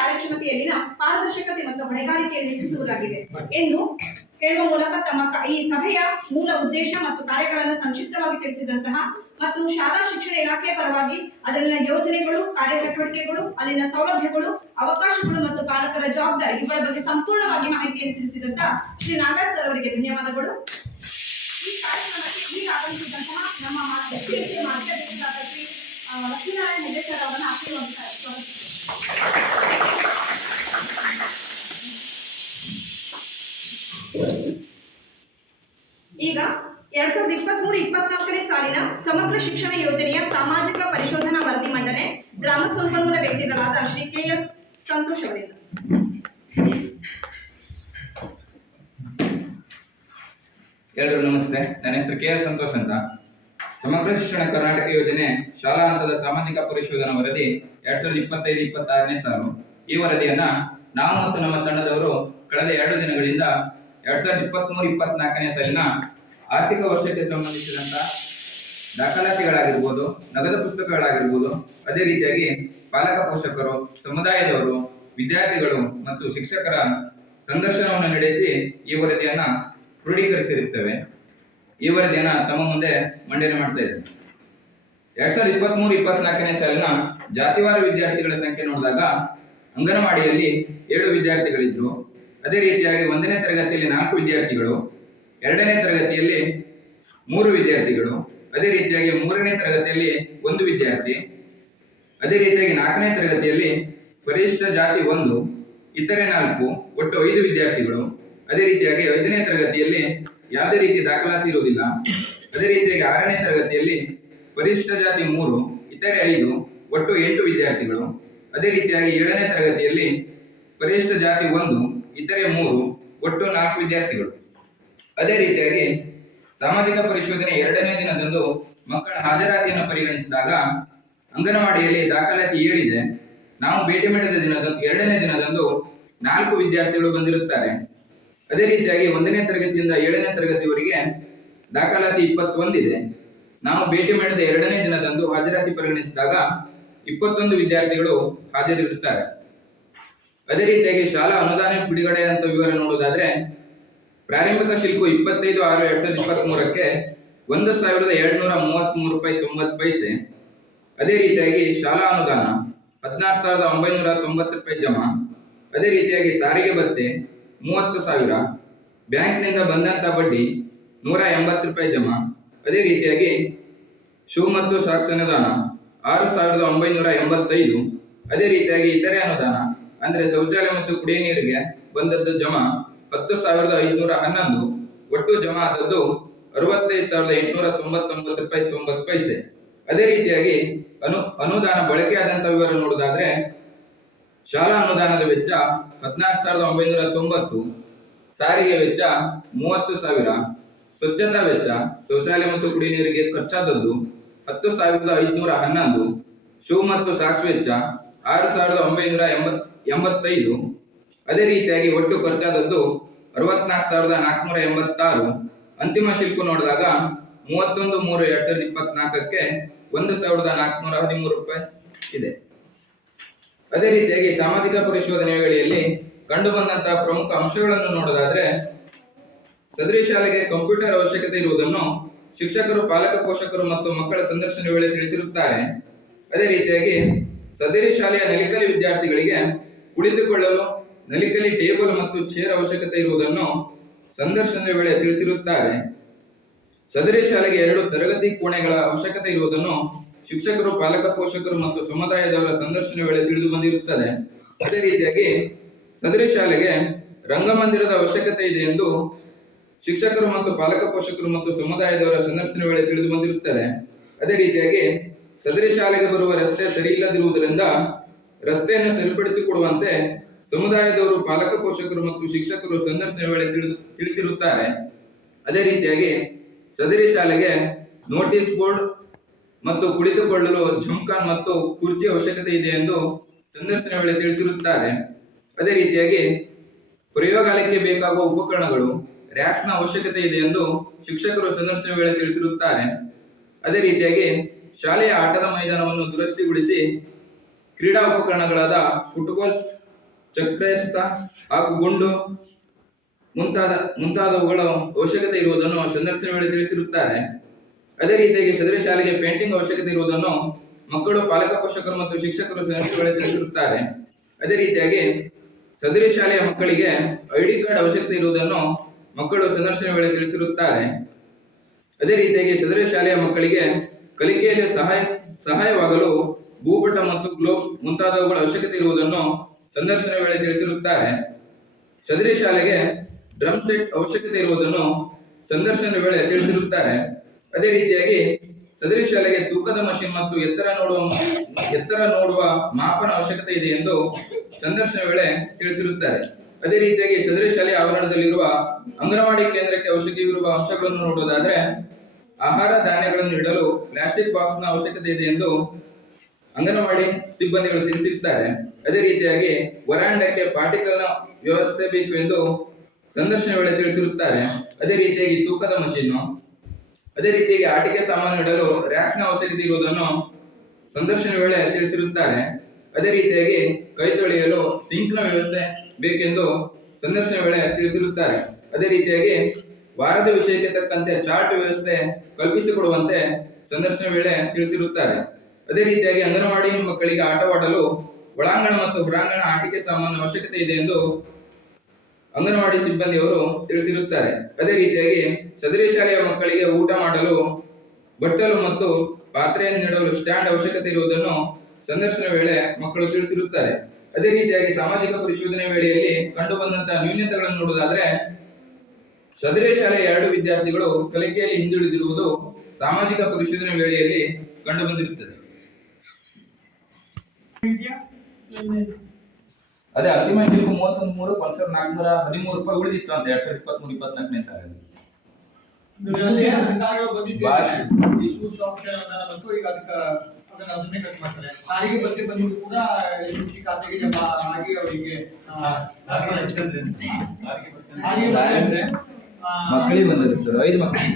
ಕಾರ್ಯಕ್ಷಮತೆಯಲ್ಲಿನ ಪಾರದರ್ಶಕತೆ ಮತ್ತು ಹೊಣೆಗಾರಿಕೆಯನ್ನು ಹೆಚ್ಚಿಸುವುದಾಗಿದೆ ಎಂದು ಹೇಳುವ ಮೂಲಕ ತಮ್ಮ ಈ ಸಭೆಯ ಮೂಲ ಉದ್ದೇಶ ಮತ್ತು ಕಾರ್ಯಗಳನ್ನು ಸಂಕ್ಷಿಪ್ತವಾಗಿ ತಿಳಿಸಿದಂತಹ ಮತ್ತು ಶಾಲಾ ಶಿಕ್ಷಣ ಇಲಾಖೆಯ ಪರವಾಗಿ ಅದರಲ್ಲಿನ ಯೋಜನೆಗಳು, ಕಾರ್ಯಚಟುವಟಿಕೆಗಳು, ಅಲ್ಲಿನ ಸೌಲಭ್ಯಗಳು, ಅವಕಾಶಗಳು ಮತ್ತು ಪಾಲಕರ ಜವಾಬ್ದಾರಿ ಇವುಗಳ ಬಗ್ಗೆ ಸಂಪೂರ್ಣವಾಗಿ ಮಾಹಿತಿಯನ್ನು ತಿಳಿಸಿದಂತಹ ಶ್ರೀ ನಾಗರಾಜ್ ಸರ್ ಅವರಿಗೆ ಧನ್ಯವಾದಗಳು. ಈ ಕಾರ್ಯಕ್ರಮಕ್ಕೆ ಈಗ ಆಗಮಿಸಿದಂತಹ ನಮ್ಮ ಮಾರ್ಗದರ್ಶಕರಾದ ಶ್ರೀ ಲಕ್ಷ್ಮೀನಾರಾಯಣ ಹೆಗ್ಡೆ ಸರ್ ಅವರನ್ನು ಆಶೀರ್ವದಿಸುತ್ತಾರೆ. ಈಗ 2023-24ನೇ ಸಾಲಿನ ಸಮಗ್ರ ಶಿಕ್ಷಣ ಯೋಜನೆಯ ಸಾಮಾಜಿಕ ಪರಿಶೋಧನಾ ವರದಿ ಮಂಡನೆ ಗ್ರಾಮ ಸಂಪನ್ಮೂಲ ವ್ಯಕ್ತಿಗಳಾದ ಶ್ರೀ ಕೆ.ಎಫ್. ಸಂತೋಷ್ ಅವರಿಂದ. ಎಲ್ಲರೂ ನಮಸ್ತೆ. ನನ್ನ ಹೆಸರು ಕೆ.ಎಫ್. ಸಂತೋಷ್ ಅಂತ. ಸಮಗ್ರ ಶಿಕ್ಷಣ ಕರ್ನಾಟಕ ಯೋಜನೆ ಶಾಲಾ ಹಂತದ ಸಾಮಾಜಿಕ ಪರಿಶೋಧನಾ ವರದಿ 2025-26ನೇ ಸಾಲು. ಈ ವರದಿಯನ್ನ ನಾವು ಮತ್ತು ನಮ್ಮ ತಂಡದವರು ಕಳೆದ 2 ದಿನಗಳಿಂದ 2023-24ನೇ ಸಾಲಿನ ಆರ್ಥಿಕ ವರ್ಷಕ್ಕೆ ಸಂಬಂಧಿಸಿದಂತ ದಾಖಲಾತಿಗಳಾಗಿರ್ಬೋದು, ನಗದು ಪುಸ್ತಕಗಳಾಗಿರ್ಬೋದು, ಅದೇ ರೀತಿಯಾಗಿ ಪಾಲಕ ಪೋಷಕರು, ಸಮುದಾಯದವರು, ವಿದ್ಯಾರ್ಥಿಗಳು ಮತ್ತು ಶಿಕ್ಷಕರ ಸಂದರ್ಶನವನ್ನು ನಡೆಸಿ ಈ ವರದಿಯನ್ನ ಕ್ರೋಢೀಕರಿಸಿರುತ್ತೇವೆ. ಈ ವರದಿಯನ್ನ ತಮ್ಮ ಮುಂದೆ ಮಂಡನೆ ಮಾಡ್ತಾ ಇದ್ದೇವೆ. 2023-24ನೇ ಸಾಲಿನ ಜಾತಿವಾರ ವಿದ್ಯಾರ್ಥಿಗಳ ಸಂಖ್ಯೆ ನೋಡಿದಾಗ ಅಂಗನವಾಡಿಯಲ್ಲಿ 7 ವಿದ್ಯಾರ್ಥಿಗಳಿದ್ರು. ಅದೇ ರೀತಿಯಾಗಿ 1ನೇ ತರಗತಿಯಲ್ಲಿ 4 ವಿದ್ಯಾರ್ಥಿಗಳು, 2ನೇ ತರಗತಿಯಲ್ಲಿ 3 ವಿದ್ಯಾರ್ಥಿಗಳು, ಅದೇ ರೀತಿಯಾಗಿ 3ನೇ ತರಗತಿಯಲ್ಲಿ 1 ವಿದ್ಯಾರ್ಥಿ, ಅದೇ ರೀತಿಯಾಗಿ 4ನೇ ತರಗತಿಯಲ್ಲಿ ಪರಿಶಿಷ್ಟ ಜಾತಿ 1, ಇತರೆ 4, ಒಟ್ಟು 5 ವಿದ್ಯಾರ್ಥಿಗಳು. ಅದೇ ರೀತಿಯಾಗಿ 5ನೇ ತರಗತಿಯಲ್ಲಿ ಯಾವುದೇ ರೀತಿ ದಾಖಲಾತಿ ಇರುವುದಿಲ್ಲ. ಅದೇ ರೀತಿಯಾಗಿ 6ನೇ ತರಗತಿಯಲ್ಲಿ ಪರಿಶಿಷ್ಟ ಜಾತಿ 3, ಇತರೆ 5, ಒಟ್ಟು 8 ವಿದ್ಯಾರ್ಥಿಗಳು. ಅದೇ ರೀತಿಯಾಗಿ 7ನೇ ತರಗತಿಯಲ್ಲಿ ಪರಿಶಿಷ್ಟ ಜಾತಿ 1, ಇತರೆ 3, ಒಟ್ಟು 4 ವಿದ್ಯಾರ್ಥಿಗಳು. ಅದೇ ರೀತಿಯಾಗಿ ಸಾಮಾಜಿಕ ಪರಿಶೋಧನೆ 2ನೇ ದಿನದಂದು ಮಕ್ಕಳ ಹಾಜರಾತಿಯನ್ನು ಪರಿಗಣಿಸಿದಾಗ ಅಂಗನವಾಡಿಯಲ್ಲಿ ದಾಖಲಾತಿ 7 ಇದೆ. ನಾವು ಭೇಟಿ ಮಾಡಿದ 2ನೇ ದಿನದಂದು 4 ವಿದ್ಯಾರ್ಥಿಗಳು ಬಂದಿರುತ್ತಾರೆ. ಅದೇ ರೀತಿಯಾಗಿ 1ನೇ ತರಗತಿಯಿಂದ 7ನೇ ತರಗತಿವರೆಗೆ ದಾಖಲಾತಿ 21 ಇದೆ. ನಾವು ಭೇಟಿ ಮಾಡಿದ 2ನೇ ದಿನದಂದು ಹಾಜರಾತಿ ಪರಿಗಣಿಸಿದಾಗ 21 ವಿದ್ಯಾರ್ಥಿಗಳು ಹಾಜರಿರುತ್ತಾರೆ. ಅದೇ ರೀತಿಯಾಗಿ ಶಾಲಾ ಅನುದಾನ ಬಿಡುಗಡೆ ಅಂತ ವಿವರ ನೋಡುವುದಾದ್ರೆ ಪ್ರಾರಂಭಿಕ ಶುಲ್ಕ 25/6/2023ಕ್ಕೆ 1,233 ರೂಪಾಯಿ 90 ಪೈಸೆ. ಅದೇ ರೀತಿಯಾಗಿ ಶಾಲಾ ಅನುದಾನ 16,990 ರೂಪಾಯಿ ಜಮಾ. ಅದೇ ರೀತಿಯಾಗಿ ಸಾರಿಗೆ ಭತ್ಯೆ 30,000, ಬ್ಯಾಂಕ್ನಿಂದ ಬಂದಂತ ಬಡ್ಡಿ 180 ರೂಪಾಯಿ ಜಮಾ. ಅದೇ ರೀತಿಯಾಗಿ ಶೂ ಮತ್ತು ಸಾಕ್ಸ್ ಅನುದಾನ 6,985. ಅದೇ ರೀತಿಯಾಗಿ ಇತರೆ ಅನುದಾನ ಅಂದ್ರೆ ಶೌಚಾಲಯ ಮತ್ತು ಕುಡಿಯ ನೀರಿಗೆ ಬಂದದ್ದು ಜಮಾ 10,511. ಒಟ್ಟು ಜಮಾ ಆದದ್ದು 65,899 ರೂಪಾಯಿ 90 ಪೈಸೆ. ಅದೇ ರೀತಿಯಾಗಿ ಅನುದಾನ ಬಳಕೆಯಾದಂತ ವಿವರ ನೋಡುವುದಾದ್ರೆ ಶಾಲಾ ಅನುದಾನದ ವೆಚ್ಚ 14,990, ಸಾರಿಗೆ ವೆಚ್ಚ 30,000, ಸ್ವಚ್ಛತಾ ವೆಚ್ಚ ಶೌಚಾಲಯ ಮತ್ತು ಕುಡಿಯ ನೀರಿಗೆ ಖರ್ಚಾದದ್ದು 10,511, ಶೂ ಮತ್ತು ಸಾಕ್ಸ್ ವೆಚ್ಚ 6,985. ಅದೇ ರೀತಿಯಾಗಿ ಒಟ್ಟು ಖರ್ಚಾದದ್ದು 64,486. ಅಂತಿಮ ಶುಲ್ಕ ನೋಡಿದಾಗ 31/3/2024ಕ್ಕೆ 1,413 ರೂಪಾಯಿ ಇದೆ. ಅದೇ ರೀತಿಯಾಗಿ ಸಾಮಾಜಿಕ ಪರಿಶೋಧನೆ ವೇಳೆಯಲ್ಲಿ ಕಂಡು ಬಂದಂತಹ ಪ್ರಮುಖ ಅಂಶಗಳನ್ನು ನೋಡೋದಾದ್ರೆ ಸದರಿ ಶಾಲೆಗೆ ಕಂಪ್ಯೂಟರ್ ಅವಶ್ಯಕತೆ ಇರುವುದನ್ನು ಶಿಕ್ಷಕರು, ಪಾಲಕ ಪೋಷಕರು ಮತ್ತು ಮಕ್ಕಳ ಸಂದರ್ಶನ ವೇಳೆ ತಿಳಿಸಿರುತ್ತಾರೆ. ಅದೇ ರೀತಿಯಾಗಿ ಸದರಿ ಶಾಲೆಯ ನಲಿಕಲಿ ವಿದ್ಯಾರ್ಥಿಗಳಿಗೆ ಕುಳಿತುಕೊಳ್ಳಲು ನಲಿಕಲಿ ಟೇಬಲ್ ಮತ್ತು ಚೇರ್ ಅವಶ್ಯಕತೆ ಇರುವುದನ್ನು ಸಂದರ್ಶನದ ವೇಳೆ ತಿಳಿಸಿರುತ್ತಾರೆ. ಸದರಿ ಶಾಲೆಗೆ 2 ತರಗತಿ ಕೋಣೆಗಳ ಅವಶ್ಯಕತೆ ಇರುವುದನ್ನು ಶಿಕ್ಷಕರು, ಪಾಲಕ ಪೋಷಕರು ಮತ್ತು ಸಮುದಾಯದವರ ಸಂದರ್ಶನ ವೇಳೆ ತಿಳಿದು ಬಂದಿರುತ್ತದೆ. ಅದೇ ರೀತಿಯಾಗಿ ಸದರಿ ಶಾಲೆಗೆ ರಂಗಮಂದಿರದ ಅವಶ್ಯಕತೆ ಇದೆ ಎಂದು ಶಿಕ್ಷಕರು ಮತ್ತು ಪಾಲಕ ಪೋಷಕರು ಮತ್ತು ಸಮುದಾಯದವರ ಸಂದರ್ಶನ ವೇಳೆ ತಿಳಿದು ಬಂದಿರುತ್ತದೆ. ಅದೇ ರೀತಿಯಾಗಿ ಸದರಿ ಶಾಲೆಗೆ ಬರುವ ರಸ್ತೆ ಸರಿ ಇಲ್ಲದಿರುವುದರಿಂದ ರಸ್ತೆಯನ್ನು ಸರಿಪಡಿಸಿಕೊಡುವಂತೆ ಸಮುದಾಯದವರು, ಪಾಲಕ ಪೋಷಕರು ಮತ್ತು ಶಿಕ್ಷಕರು ಸಂದರ್ಶನ ವೇಳೆ ತಿಳಿಸಿರುತ್ತಾರೆ. ಅದೇ ರೀತಿಯಾಗಿ ಸದರಿ ಶಾಲೆಗೆ ನೋಟಿಸ್ ಬೋರ್ಡ್ ಮತ್ತು ಕುಳಿತುಕೊಳ್ಳಲು ಜಮ್ಖಾನ್ ಮತ್ತು ಕುರ್ಚಿ ಅವಶ್ಯಕತೆ ಇದೆ ಎಂದು ಸಂದರ್ಶನ ವೇಳೆ ತಿಳಿಸಿರುತ್ತಾರೆ. ಅದೇ ರೀತಿಯಾಗಿ ಪ್ರಯೋಗಾಲಯಕ್ಕೆ ಬೇಕಾಗುವ ಉಪಕರಣಗಳು, ರ್ಯಾಕ್ಸ್ನ ಅವಶ್ಯಕತೆ ಇದೆ ಎಂದು ಶಿಕ್ಷಕರು ಸಂದರ್ಶನ ವೇಳೆ ತಿಳಿಸಿರುತ್ತಾರೆ. ಅದೇ ರೀತಿಯಾಗಿ ಶಾಲೆಯ ಆಟದ ಮೈದಾನವನ್ನು ದುರಸ್ತಿಗೊಳಿಸಿ ಕ್ರೀಡಾ ಉಪಕರಣಗಳಾದ ಫುಟ್ಬಾಲ್ ಚಕ್ರಸ್ಥ ಹಾಗೂ ಗುಂಡು ಮುಂತಾದವುಗಳ ಅವಶ್ಯಕತೆ ಇರುವುದನ್ನು ಸಂದರ್ಶನ ವೇಳೆ ತಿಳಿಸಿರುತ್ತಾರೆ. ಅದೇ ರೀತಿಯಾಗಿ ಸದರಿ ಶಾಲೆಗೆ ಪೇಂಟಿಂಗ್ ಅವಶ್ಯಕತೆ ಇರುವುದನ್ನು ಮಕ್ಕಳು, ಪಾಲಕ ಪೋಷಕರು ಮತ್ತು ಶಿಕ್ಷಕರು ಸಂದರ್ಶನ ವೇಳೆ ತಿಳಿಸಿರುತ್ತಾರೆ. ಅದೇ ರೀತಿಯಾಗಿ ಸದರಿ ಶಾಲೆಯ ಮಕ್ಕಳಿಗೆ ಐಡಿ ಕಾರ್ಡ್ ಅವಶ್ಯಕತೆ ಇರುವುದನ್ನು ಮಕ್ಕಳು ಸಂದರ್ಶನ ವೇಳೆ ತಿಳಿಸಿರುತ್ತಾರೆ. ಅದೇ ರೀತಿಯಾಗಿ ಸದರಿ ಶಾಲೆಯ ಮಕ್ಕಳಿಗೆ ಕಲಿಕೆಯಲ್ಲಿ ಸಹಾಯವಾಗಲು ಭೂಪಟ ಮತ್ತು ಗ್ಲೋಬ್ ಮುಂತಾದವುಗಳ ಅವಶ್ಯಕತೆ ಇರುವುದನ್ನು ಸಂದರ್ಶನ ವೇಳೆ ತಿಳಿಸಿರುತ್ತಾರೆ. ಸದರಿ ಶಾಲೆಗೆ ಡ್ರಮ್ ಸೆಟ್ ಅವಶ್ಯಕತೆ ಇರುವುದನ್ನು ಸಂದರ್ಶನ ವೇಳೆ ತಿಳಿಸಿರುತ್ತಾರೆ. ಅದೇ ರೀತಿಯಾಗಿ ಸದರಿ ಶಾಲೆಗೆ ತೂಕದ ಮಷಿನ್ ಮತ್ತು ಎತ್ತರ ನೋಡುವ ಮಾಪನ ಅವಶ್ಯಕತೆ ಇದೆ ಎಂದು ಸಂದರ್ಶನ ವೇಳೆ ತಿಳಿಸಿರುತ್ತಾರೆ. ಅದೇ ರೀತಿಯಾಗಿ ಸದರಿ ಶಾಲೆಯ ಆವರಣದಲ್ಲಿರುವ ಅಂಗನವಾಡಿ ಕೇಂದ್ರಕ್ಕೆ ಅವಶ್ಯಕವಿರುವ ಅಂಶಗಳನ್ನು ನೋಡುವುದಾದರೆ ಆಹಾರ ಧಾನ್ಯಗಳನ್ನು ಇಡಲು ಪ್ಲಾಸ್ಟಿಕ್ ಬಾಕ್ಸ್ನ ಅವಶ್ಯಕತೆ ಇದೆ ಎಂದು ಅಂಗನವಾಡಿ ಸಿಬ್ಬಂದಿಗಳು ತಿಳಿಸಿರುತ್ತಾರೆ. ಅದೇ ರೀತಿಯಾಗಿ ವರಾಂಡಕ್ಕೆ ಪಾರ್ಟಿಕಲ್ನ ವ್ಯವಸ್ಥೆ ಬೇಕು ಎಂದು ಸಂದರ್ಶನ ವೇಳೆ ತಿಳಿಸಿರುತ್ತಾರೆ. ಅದೇ ರೀತಿಯಾಗಿ ತೂಕದ ಮಷೀನು, ಅದೇ ರೀತಿಯಾಗಿ ಆಟಿಕೆ ಸಾಮಾನು ಇಡಲು ರ್ಯಾಕ್ಸ್ನ ಅವಶ್ಯಕತೆ ಇರುವುದನ್ನು ಸಂದರ್ಶನ ವೇಳೆ ತಿಳಿಸಿರುತ್ತಾರೆ. ಅದೇ ರೀತಿಯಾಗಿ ಕೈ ತೊಳೆಯಲು ಸಿಂಕ್ನ ವ್ಯವಸ್ಥೆ ಬೇಕೆಂದು ಸಂದರ್ಶನ ವೇಳೆ ತಿಳಿಸಿರುತ್ತಾರೆ. ಅದೇ ರೀತಿಯಾಗಿ ವಾರದ ವಿಷಯಕ್ಕೆ ತಕ್ಕಂತೆ ಚಾರ್ಟ್ ವ್ಯವಸ್ಥೆ ಕಲ್ಪಿಸಿಕೊಡುವಂತೆ ಸಂದರ್ಶನ ವೇಳೆ ತಿಳಿಸಿರುತ್ತಾರೆ. ಅದೇ ರೀತಿಯಾಗಿ ಅಂಗನವಾಡಿ ಮಕ್ಕಳಿಗೆ ಆಟವಾಡಲು ಒಳಾಂಗಣ ಮತ್ತು ಹೊರಾಂಗಣ ಆಟಿಕೆ ಸಾಮಾನು ಅವಶ್ಯಕತೆ ಇದೆ ಎಂದು ಅಂಗನವಾಡಿ ಸಿಬ್ಬಂದಿಯವರು ತಿಳಿಸಿರುತ್ತಾರೆ. ಅದೇ ರೀತಿಯಾಗಿ ಸದರಿ ಶಾಲೆಯ ಮಕ್ಕಳಿಗೆ ಊಟ ಮಾಡಲು ಬಟ್ಟಲು ಮತ್ತು ಪಾತ್ರೆಯನ್ನು ನೀಡಲು ಸ್ಟ್ಯಾಂಡ್ ಅವಶ್ಯಕತೆ ಇರುವುದನ್ನು ಸಂದರ್ಶನ ವೇಳೆ ಮಕ್ಕಳು ತಿಳಿಸಿರುತ್ತಾರೆ. ಅದೇ ರೀತಿಯಾಗಿ ಸಾಮಾಜಿಕ ಪರಿಶೋಧನೆ ವೇಳೆಯಲ್ಲಿ ಕಂಡುಬಂದಂತಹ ನ್ಯೂನತೆಗಳನ್ನು ನೋಡುವುದಾದರೆ ಸದರಿ ಶಾಲೆಯ 2 ವಿದ್ಯಾರ್ಥಿಗಳು ಕಲಿಕೆಯಲ್ಲಿ ಹಿಂದುಳಿದಿರುವುದು ಸಾಮಾಜಿಕ ಪರಿಶೋಧನೆ ವೇಳೆಯಲ್ಲಿ ಕಂಡುಬಂದಿರುತ್ತದೆ. ಅದೇ ಅಂತಿಮ ಶುಲ್ಕ 33,413 ರೂಪಾಯಿ ಉಳಿದಿತ್ತು ಅಂತ 2023-24ನೇ ಸಾಲಲ್ಲಿ. ಸಾರಿಗೆ ಬಗ್ಗೆ ಬಂದು ಕೂಡ ಖಾತೆಗೆ ಜಮಾ ಆಗಿ ಅವರಿಗೆ ಮಕ್ಕಳಿಗೆ ಬಂದಿದೆ ಸರ್, 5 ಮಕ್ಕಳು.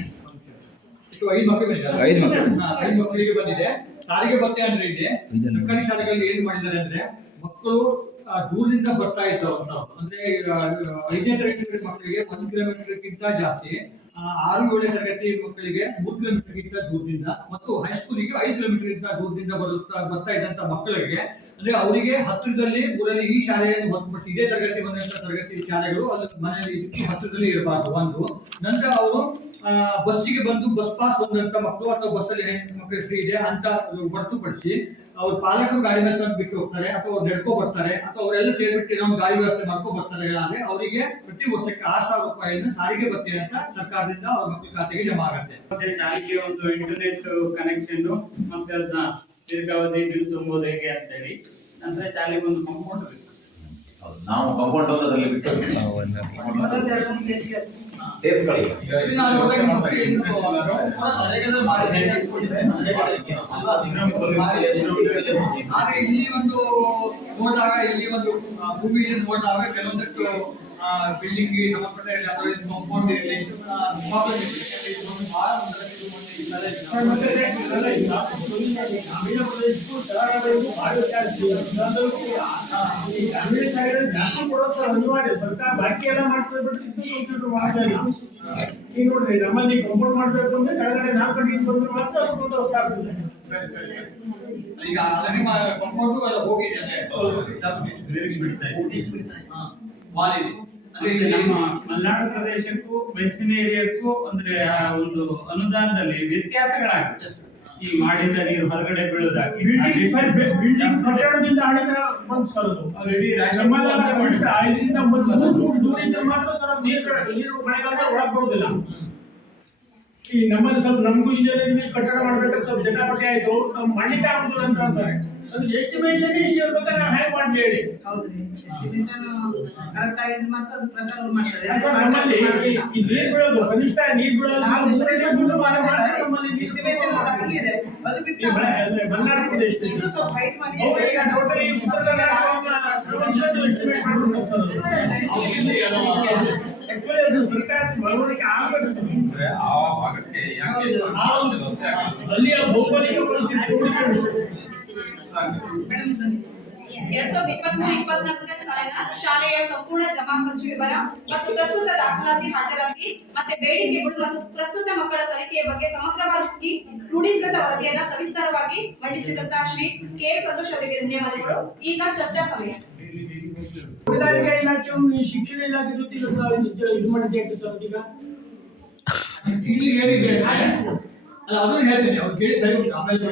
5 ಮಕ್ಕಳು ಬಂದಿದ್ದಾರೆ. 5 ಮಕ್ಕಳು. 5 ಮಕ್ಕಳಿಗೆ ಬಂದಿದೆ. ಸಾರಿಗೆ ಭತ್ಯೆ ಅಂದ್ರೆ ಇದೆ. ಸರ್ಕಾರಿ ಶಾಲೆಗಳಲ್ಲಿ ಏನ್ ಮಾಡಿದ್ದಾರೆ ಅಂದ್ರೆ ಮಕ್ಕಳು ದೂರದಿಂದ ಬರ್ತಾ ಇದ್ದವು. ಅಂದ್ರೆ 5ನೇ ತರಗತಿ ಮಕ್ಕಳಿಗೆ 1 ಕಿಲೋಮೀಟರ್ಗಿಂತ ಜಾಸ್ತಿ, 6-7ನೇ ತರಗತಿ ಮಕ್ಕಳಿಗೆ 3 ಕಿಲೋಮೀಟರ್ಗಿಂತ ದೂರದಿಂದ ಮತ್ತು ಹೈಸ್ಕೂಲಿಗೆ 5 ಕಿಲೋಮೀಟರ್ಗಿಂತ ದೂರದಿಂದ ಬರ್ತಾ ಇದ್ದಂತ ಮಕ್ಕಳಿಗೆ ಅಂದ್ರೆ ಅವರಿಗೆ ಹತ್ತಿರದಲ್ಲಿ ಊರಲ್ಲಿ ಈ ಶಾಲೆಯನ್ನು ಹೊರತುಪಡಿಸಿ ಇದೇ ತರಗತಿ ಬಂದಂತ ತರಗತಿ ಶಾಲೆಗಳು ಅದು ಮನೆಯಲ್ಲಿ ಹತ್ತಿರದಲ್ಲಿ ಇರಬಾರ್ದು. ಒಂದು ನಂತರ ಅವರು ಬಸ್ಸಿಗೆ ಬಂದು ಬಸ್ ಪಾಸ್ ಬಂದಂತ ಮಕ್ಕಳು ಅಥವಾ ಬಸ್ಸಲ್ಲಿ ಮಕ್ಕಳು ಫ್ರೀ ಇದೆ ಅಂತ ಹೊರತುಪಡಿಸಿ ಅವ್ರ ಪಾಲಕರು ಗಾಡಿ ಮೇಲೆ ಬಿಟ್ಟು ಹೋಗ್ತಾರೆ ಅಥವಾ ಅವ್ರು ನಡ್ಕೊ ಬರ್ತಾರೆ ಅಥವಾ ಅವರೆಲ್ಲ ಸೇರ್ಬಿಟ್ಟು ನಾವು ಗಾಡಿ ವ್ಯವಸ್ಥೆ ಮಾಡ್ಕೊಂಡು ಬರ್ತಾರೆ ಆದ್ರೆ ಅವರಿಗೆ ಪ್ರತಿ ವರ್ಷಕ್ಕೆ 6,000 ರೂಪಾಯಿಯನ್ನು ಸಾರಿಗೆ ಭತ್ಯೆ ಅಂತ ಸರ್ಕಾರದಿಂದ ಅವ್ರ ಮಕ್ಕಳ ಖಾತೆಗೆ ಜಮಾ ಆಗುತ್ತೆ. ಮತ್ತೆ ಶಾಲೆಗೆ ಒಂದು ಇಂಟರ್ನೆಟ್ ಕನೆಕ್ಷನ್ ಮತ್ತೆ ಅದನ್ನ ದೀರ್ಘಾವಧಿ ಬಿಲ್ ತುಂಬುವುದು ಹೇಗೆ ಅಂತ ಹೇಳಿ ನಂತರ ಶಾಲೆಗೆ ಒಂದು ಕಾಂಪೌಂಡ್ ಬೇಕು. ನಾವು ಕಾಂಪೌಂಡ್ ಅದರಲ್ಲಿ ಬಿಟ್ಟು ಆದ್ರೆ ಇಲ್ಲಿ ಒಂದು ನೋಡಿದಾಗ ಇಲ್ಲಿ ಒಂದು ಭೂಮಿಯನ್ನು ನೋಡಿದಾಗ ಕೆಲವೊಂದಷ್ಟು ಬಿಲ್ಡಿಂಗ್ ಸಂಬಂಧಪಟ್ಟ ಕಾಂಪೌಂಡ್ ಇರಲಿ ಅನಿವಾರ್ಯ ಸರ್ಕಾರ ಬಾಕಿ ಎಲ್ಲ ಮಾಡ್ಕೊಳ್ಬಿಟ್ಟು ಈಗ ನೋಡ್ರಿ ನಮ್ಮಲ್ಲಿ ಕಂಪೌಂಡ್ ಮಾಡ್ಬೇಕು ಅಂದ್ರೆ ಕೆಳಗಡೆ 4 ಅಡಿ ಬಂದ್ರೆ ಮಾತ್ರ ಅದಕ್ಕೊಂದು ರಸ್ತೆ ಆಗ್ತದೆ. ಈಗ ನಿಮ್ಮ ಕಂಪೌಂಡ್ ಎಲ್ಲ ಹೋಗಿದೆ ಅಂದ್ರೆ ನಮ್ಮ ಮಲೆನಾಡು ಪ್ರದೇಶಕ್ಕೂ ವೆಸ್ಟರ್ನ್ ಏರಿಯಾಕ್ಕೂ ಅಂದ್ರೆ ಒಂದು ಅನುದಾನದಲ್ಲಿ ವ್ಯತ್ಯಾಸಗಳಾಗುತ್ತೆ. ಈ ಮಾಡಿದ ನೀರು ಹೊರಗಡೆ ಬೀಳೋದಾಗಿ ಬಿಲ್ಡಿಂಗ್ ಕಟ್ಟಡದಿಂದ ಹಣಿದ ಬಂದು ಸರೋದು ನಮ್ಮಲ್ಲೆಲ್ಲ ಕನಿಷ್ಠ 5ರಿಂದ 3 ಫೂಟ್ ದೂರದಿಂದ ಮಾತ್ರ ಸರ್ ನೀರು ಮಳೆಗಾಲ ಒಳಗೆ ಬರುವುದಿಲ್ಲ. ಈ ನಮ್ಮಲ್ಲಿ ಸ್ವಲ್ಪ ನಮಗೂ ಇಂಜಿನಿಯರಿಂಗ್ ಕಟ್ಟಡ ಮಾಡ್ಬೇಕಾದ್ರೆ ಸ್ವಲ್ಪ ಜಟಾಪಟಿ ಆಯ್ತು, ನಮ್ಮ ಮಣ್ಣಿಗೆ ಆಗುದಿಲ್ಲ ಅಂತ ಅಂತಾರೆ. ಅದು ಎಸ್ಟಿಮೇಷನ್ ಇಷ್ಟು ಇರ್ಬೇಕಾದ್ರೆ ನಾವು ಹೇಗೆ ಮಾಡಿ ಹೇಳಿ. ನಮ್ಮಲ್ಲಿ ಈ ನೀರು ಬೀಳೋದು ಕನಿಷ್ಠ ನೀರು ಬೀಳೋದು ಮಲೆನಾಡು ಪ್ರದೇಶದಲ್ಲಿ ಟೋಟಲಿ ಸರ್ಕಾರ ಬೆಳವಣಿಗೆ ಆಗಬೇಕು. ಅಲ್ಲಿಯ ಭೌಗೋಳಿಕ ಪರಿಸ್ಥಿತಿ 2023-24 ಸಾಲಿನ ಶಾಲೆಯ ಸಂಪೂರ್ಣ ಜಮಾ ಖರ್ಚು ವಿವರ ಮತ್ತು ಪ್ರಸ್ತುತ ದಾಖಲಾತಿ ಹಾಜರಾತಿ ಮತ್ತೆ ಬೇಡಿಕೆಗಳು ಮತ್ತು ಪ್ರಸ್ತುತ ಮಕ್ಕಳ ಕಲಿಕೆಯ ಬಗ್ಗೆ ಸಮಗ್ರವಾಗಿ ಕ್ರೋಢೀಕೃತ ವರದಿಯನ್ನ ಸವಿಸ್ತಾರವಾಗಿ ಮಂಡಿಸಿದಂತಹ ಶ್ರೀ ಕೆ ಸಂತೋಷ್ ಅವರಿಗೆ ಧನ್ಯವಾದಗಳು. ಈಗ ಚರ್ಚಾ ಸಮಯ. ತೋಟಗಾರಿಕಾ ಇಲಾಖೆಯು ಈ ಶಿಕ್ಷಣ ಇಲಾಖೆ ಜೊತೆ ಇದು ಮಾಡಿದ್ದೆ ಸರ್ ಈಗ ಇಲ್ಲಿ ಏನಿದೆ ಅಲ್ಲ ಅದನ್ನು ಹೇಳ್ತೇನೆ ಅವ್ರು ಕೇಳಿ ಸರಿ ಉಂಟು. ಆಮೇಲೆ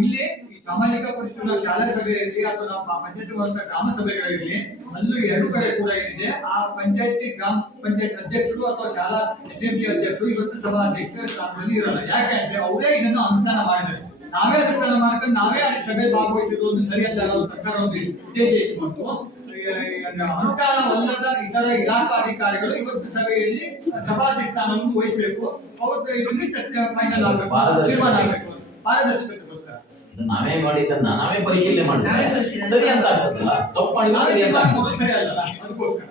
ಇಲ್ಲಿ ಈ ಸಾಮಾಜಿಕ ಪರಿಸ್ಥಿತಿ ಶಾಲಾ ಸಭೆಯಲ್ಲಿ ಅಥವಾ ನಾವು ಪಂಚಾಯತ್ ಗ್ರಾಮ ಸಭೆಗಳಿರಲಿ ಅಲ್ಲೂ ಎರಡು ಕಡೆ ಕೂಡ ಏನಿದೆ ಆ ಪಂಚಾಯತಿ ಗ್ರಾಮ ಪಂಚಾಯತ್ ಅಧ್ಯಕ್ಷರು ಅಥವಾ ಶಾಲಾ SMC ಅಧ್ಯಕ್ಷರು ಇವತ್ತು ಸಭಾ ಅಧ್ಯಕ್ಷರ ಸ್ಥಾನದಲ್ಲಿ ಇರಲ್ಲ. ಯಾಕೆಂದ್ರೆ ಅವರೇ ಇದನ್ನು ಅನುಷ್ಠಾನ ಮಾಡಿದ್ದಾರೆ. ನಾವೇ ಅನುಷ್ಠಾನ ಮಾಡ್ಕೊಂಡು ನಾವೇ ಅಲ್ಲಿ ಸಭೆ ಭಾಗವಹಿಸಿದ್ದು ಒಂದು ಸರಿಯಲ್ಲ ಸರ್ಕಾರ ಒಂದು ಉದ್ದೇಶ ಇಟ್ಕೊಂಡು ಅನುಷ್ಠಾನವಲ್ಲದ ಇತರ ಇಲಾಖಾ ಅಧಿಕಾರಿಗಳು ಇವತ್ತು ಸಭೆಯಲ್ಲಿ ಸಭಾಧ್ಯಕ್ಷಾನವನ್ನು ವಹಿಸಬೇಕು. ಅವರು ಇದರಲ್ಲಿ ಫೈನಲ್ ಆಗಬೇಕು, ತೀರ್ಮಾನ ಆಗಬೇಕು ಪಾರದರ್ಶಕತೆಗೋಸ್ಕರ. ನಾವೇ ಮಾಡಿದ್ದನ್ನ ನಾವೇ ಪರಿಶೀಲನೆ ಮಾಡಿದ್ರೆ ಸರಿ ಅಂತ ಆಗ್ತದಲ್ಲ, ತಪ್ಪು ಮಾಡಿದ್ರೆ ಸರಿ ಅಂತ ಆಗ್ತದೆ. ಸರಿ ಅಲ್ಲಲ್ಲ ಅದಕ್ಕೋಸ್ಕರ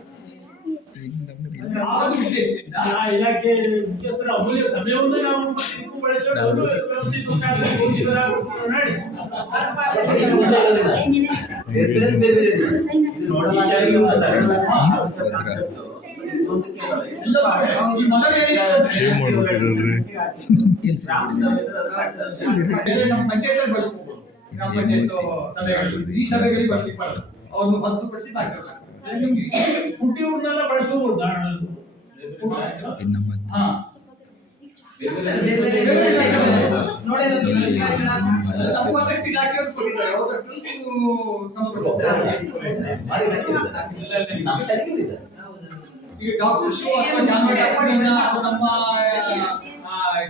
ಆ ಒಂದು ಉದ್ದೇಶದಿಂದ ಆ ಇಲಾಖೆ ಮುಖ್ಯಸ್ಥರ ಅಮೂಲ್ಯ ಸಮಯವನ್ನು ನಾವು ಬಳಸಿಕೊಂಡು ವ್ಯವಸ್ಥಿತ ಮಾಡಿ ಬೇರೆ ನಮ್ಮ ಪಂಚಾಯತ್ ಬಳಸ್ಕೋಬಹುದು. ಗ್ರಾಮ ಪಂಚಾಯತ್ ಸಭೆಗಳು ಈ ಸಭೆಗಳಿಗೆ ಬಳಸಿಕೊಳ್ಳಲ್ಲ. ಅವ್ರನ್ನು 10% ಹಾಕಿರ್ತಾರೆ. ಫುಡ್ ಇವ್ರನ್ನೆಲ್ಲ ಬಳಸಬಹುದು. ಹಾ ಸಂಪರ್ಕ ಇಲಾಖೆಯವರು ಕೊಟ್ಟಿದ್ದಾರೆ. ಅವರಷ್ಟು ಈಗ ಡಾಕ್ಟರ್ ಶಿವ ಅಥವಾ ನಮ್ಮ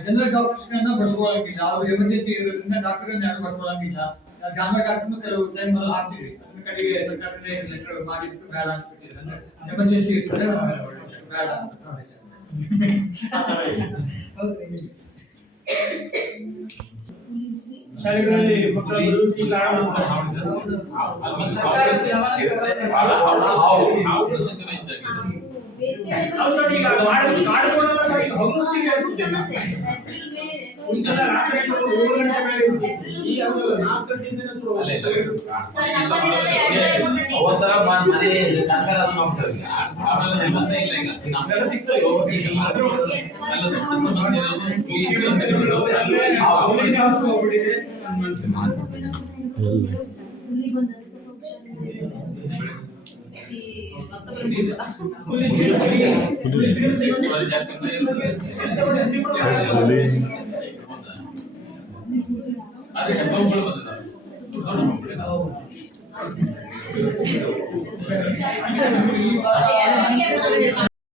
ಜನರಲ್ ಡಾಕ್ಟರ್ಸ್ಗಳನ್ನ ಬಳಸ್ಕೊಳ್ಳಂಗಿಲ್ಲ. ಅವರು ಎಮರ್ಜೆನ್ಸಿ ಇರೋದ್ರಿಂದ ಡಾಕ್ಟರ್ಗಳನ್ನ ಯಾರು ಬಳಸ್ಕೊಳ್ಳಂಗಿಲ್ಲ. ಜಾನ್ವರ್ ಡಾಕ್ಟರ್ನು ಕೆಲವು ಟೈಮ್ ಅಲ್ಲಿ ಹಾಕ್ತೀವಿ. ಕಡೆಗೆ ಸರ್ಕಾರದಿಂದ ಲೆಟರ್ ಮಾಡಿದ್ದು ಬೇಡ ಅಂತ ಎಮರ್ಜೆನ್ಸಿ ಇರ್ತದೆ ಬೇಡ ಅಂತ ಶಾಲೆಗಳಲ್ಲಿ ಮಕ್ಕಳ ಬದುಕಿ ಅವತ್ತರ ಮನೆ ಸರ್ಕಾರ ಆಮೇಲೆ ಸಮಸ್ಯೆ ಇಲ್ಲ. ಈಗ ನಮ್ಗೆಲ್ಲ ಸಿಗ್ತವೆ ಎಲ್ಲ ದೊಡ್ಡ ಸಮಸ್ಯೆ ಅದೇ ಮಕ್ಕಳು ಬಂದಿದ್ದಾರೆ ದೊಡ್ಡ ಮಕ್ಕಳು